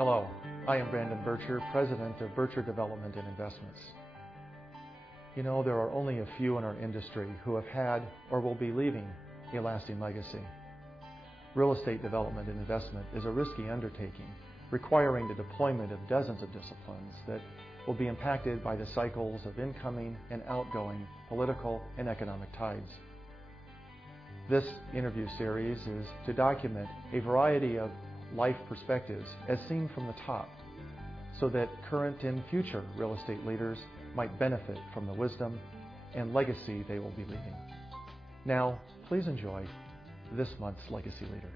Hello, I am Brandon Birtcher, President of Birtcher Development and Investments. You know, there are only a few in our industry who have had or will be leaving a lasting legacy. Real estate development and investment is a risky undertaking, requiring the deployment of dozens of disciplines that will be impacted by the cycles of incoming and outgoing political and economic tides. This interview series is to document a variety of life perspectives as seen from the top, so that current and future real estate leaders might benefit from the wisdom and legacy they will be leaving. Now, please enjoy this month's Legacy Leader.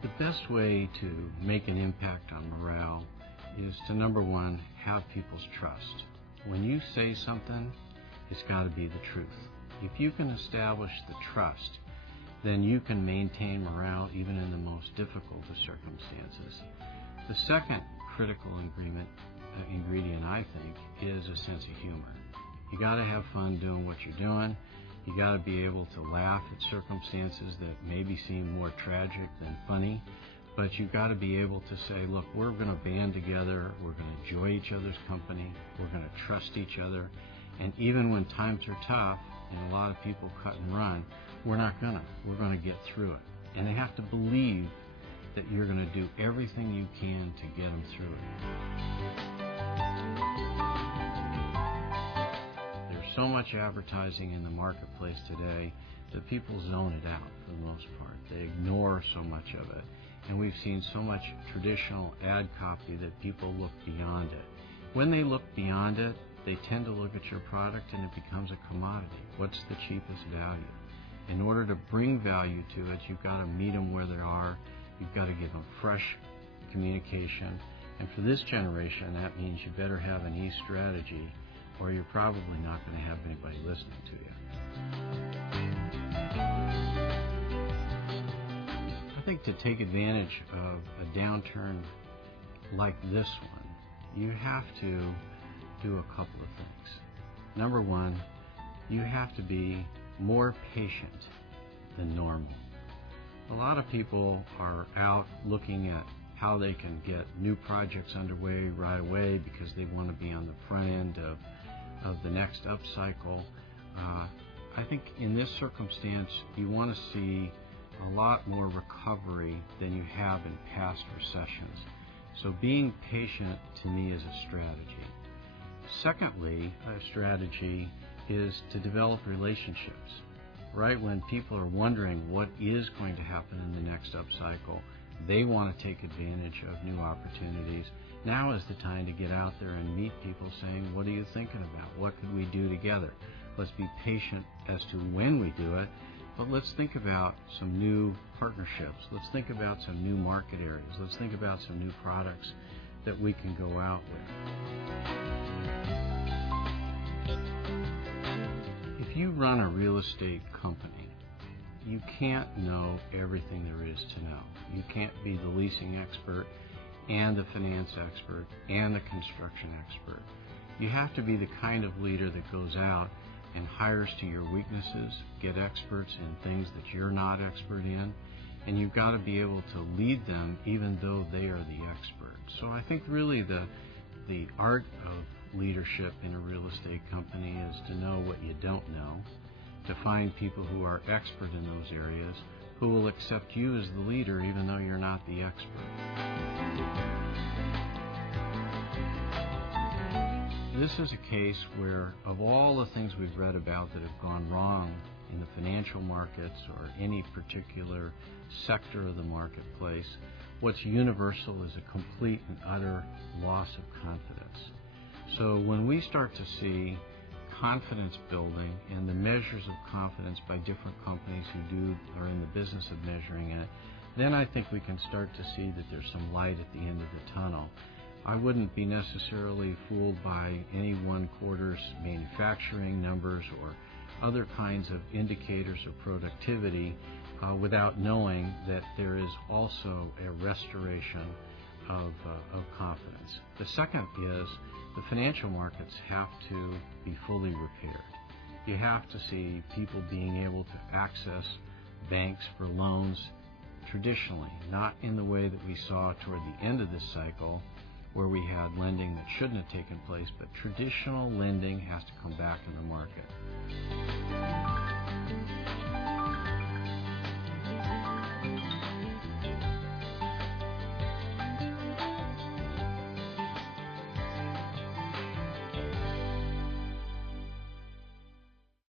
The best way to make an impact on morale is to, number one, have people's trust. When you say something, it's got to be the truth. If you can establish the trust, then you can maintain morale even in the most difficult of circumstances. The second critical ingredient, I think, is a sense of humor. You got to have fun doing what you're doing. You got to be able to laugh at circumstances that maybe seem more tragic than funny. But you've got to be able to say, look, we're going to band together, we're going to enjoy each other's company, we're going to trust each other, and even when times are tough and a lot of people cut and run, we're going to get through it. And they have to believe that you're going to do everything you can to get them through it. There's so much advertising in the marketplace today that people zone it out for the most part. They ignore so much of it. And we've seen so much traditional ad copy that people look beyond it. When they look beyond it, they tend to look at your product and it becomes a commodity. What's the cheapest value? In order to bring value to it, you've got to meet them where they are. You've got to give them fresh communication. And for this generation, that means you better have an e-strategy or you're probably not going to have anybody listening to you. I think to take advantage of a downturn like this one, you have to do a couple of things. Number one, you have to be more patient than normal. A lot of people are out looking at how they can get new projects underway right away because they want to be on the front end of the next upcycle. I think in this circumstance, you want to see a lot more recovery than you have in past recessions. So being patient to me is a strategy. Secondly, a strategy is to develop relationships. Right when people are wondering what is going to happen in the next upcycle, they want to take advantage of new opportunities. Now is the time to get out there and meet people saying, what are you thinking about? What could we do together? Let's be patient as to when we do it. But let's think about some new partnerships. Let's think about some new market areas. Let's think about some new products that we can go out with. If you run a real estate company, you can't know everything there is to know. You can't be the leasing expert and the finance expert and the construction expert. You have to be the kind of leader that goes out and hires to your weaknesses, get experts in things that you're not expert in, and you've got to be able to lead them even though they are the expert. So I think really the art of leadership in a real estate company is to know what you don't know, to find people who are expert in those areas, who will accept you as the leader even though you're not the expert. This is a case where, of all the things we've read about that have gone wrong in the financial markets or any particular sector of the marketplace, what's universal is a complete and utter loss of confidence. So when we start to see confidence building and the measures of confidence by different companies who are in the business of measuring it, then I think we can start to see that there's some light at the end of the tunnel. I wouldn't be necessarily fooled by any one quarter's manufacturing numbers or other kinds of indicators of productivity without knowing that there is also a restoration of confidence. The second is The financial markets have to be fully repaired. You have to see people being able to access banks for loans traditionally, not in the way that we saw toward the end of this cycle where we had lending that shouldn't have taken place, but traditional lending has to come back in the market.